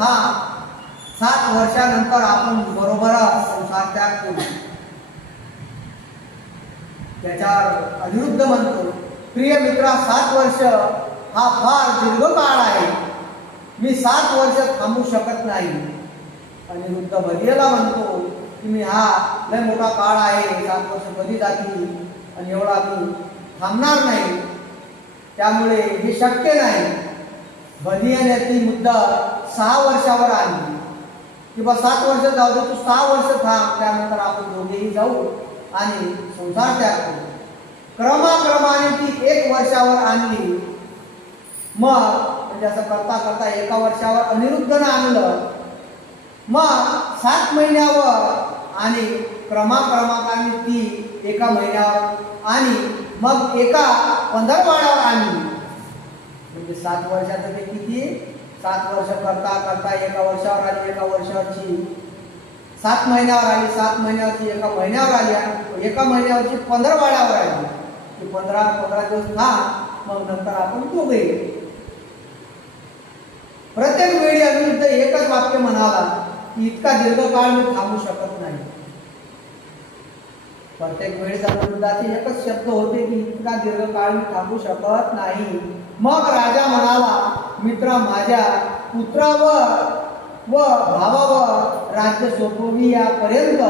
हा 7 वर्षानंतर आपण बरोबर संसार त्याग करू. त्याच्यावर अनिरुद्ध म्हणतो, प्रिय मित्रा, 7 वर्ष हा फार दीर्घ काळ आहे. मी 7 वर्ष थांबू शकत नाही. अनिरुद्ध बलियाला म्हणतो की मी हा लय मोठा काळ आहे, 7 वर्ष कधी जातील आणि एवढा मी थांबणार नाही, त्यामुळे हे शक्य नाही. बलियाने ती मुद्दत 6 वर्षावर आणली. किंवा 7 वर्ष जाऊ दे, तू 6 वर्ष थांब, त्यानंतर आपण दोघेही जाऊ आणि संसार त्याग करू. क्रमाक्रमाने ती 1 वर्षावर आणली. मग म्हणजे असं करता करता 1 वर्षावर अनिरुद्धनं आणलं. मग 7 महिन्यावर आणि क्रमाक्रमाने ती 1 महिन्यावर आणि मग 1 पंधरवड्यावर आणली. म्हणजे 7 वर्षाचं ते किती, 7 वर्ष करता करता 1 वर्षावर आली, 1 वर्षावरची 7 महिन्यावर आली, 7 महिन्यावरची 1 महिन्यावर आली आणि 1 महिन्यावरची 15 आली. 15 दिवस थांब, मग नंतर आपण दोघे. प्रत्येक वेळी अनिरुद्ध एकच वाक्य म्हणाला की इतका दीर्घकाळ मी थांबू शकत नाही. प्रत्येक वेळेस अनिरुद्धाचे एकच शब्द होते की इतका दीर्घकाळ मी थांबू शकत नाही. मग राजा म्हणाला, मित्रा, माझ्या पुत्रावर व भावावर राज्य सोपवियापर्यंत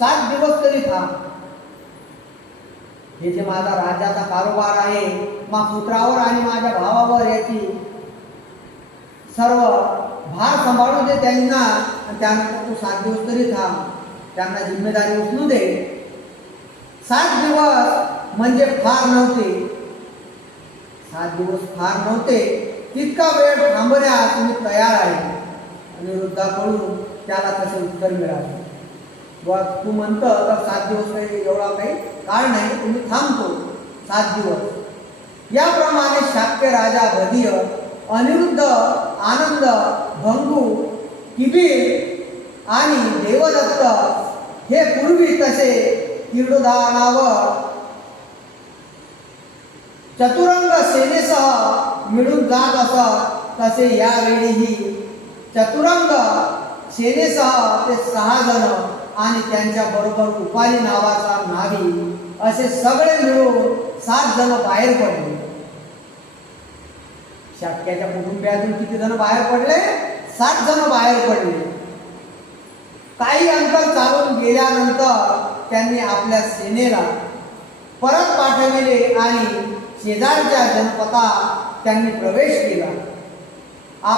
7 दिवस तरी थांब. हे जे माझा राज्याचा कारोबार आहे, माझ्या पुत्रावर आणि माझ्या भावावर याची सर्व भार सांभाळू दे त्यांना, आणि त्यानंतर तू 7 दिवस तरी थांब, त्यांना जिम्मेदारी उचलू दे. 7 दिवस म्हणजे फार नव्हते. 7 दिवस फार नव्हते. तितका वेळ थांबण्यास मी तयार आहे. अनिरुद्धाकडून त्याला तसे उत्तर मिळाले. व तू म्हणतं तर 7 दिवस काही एवढा काही काळ नाही, तुम्ही थांबतो 7 दिवस. याप्रमाणे शाक्य राजा बलिय, अनिरुद्ध, आनंद, भंगू, किबीर आणि देवदत्त हे पूर्वी तसे तीर्थदानावर चतुरंग सेनेसह मिळून जात असत, तसे यावेळीही चतुरंग सेनेसह ते 6 जण आणि त्यांच्या बरोबर उपाली नावाचा नावी असे सगळे मिळून 7 जण बाहेर पडले. शाक्याच्या कुटुंबियातून किती जण बाहेर पडले? 7 जण बाहेर पडले. काही अंतर चालून गेल्यानंतर त्यांनी आपल्या सेनेला परत पाठविले आणि शेजारच्या जनपदात त्यांनी प्रवेश केला.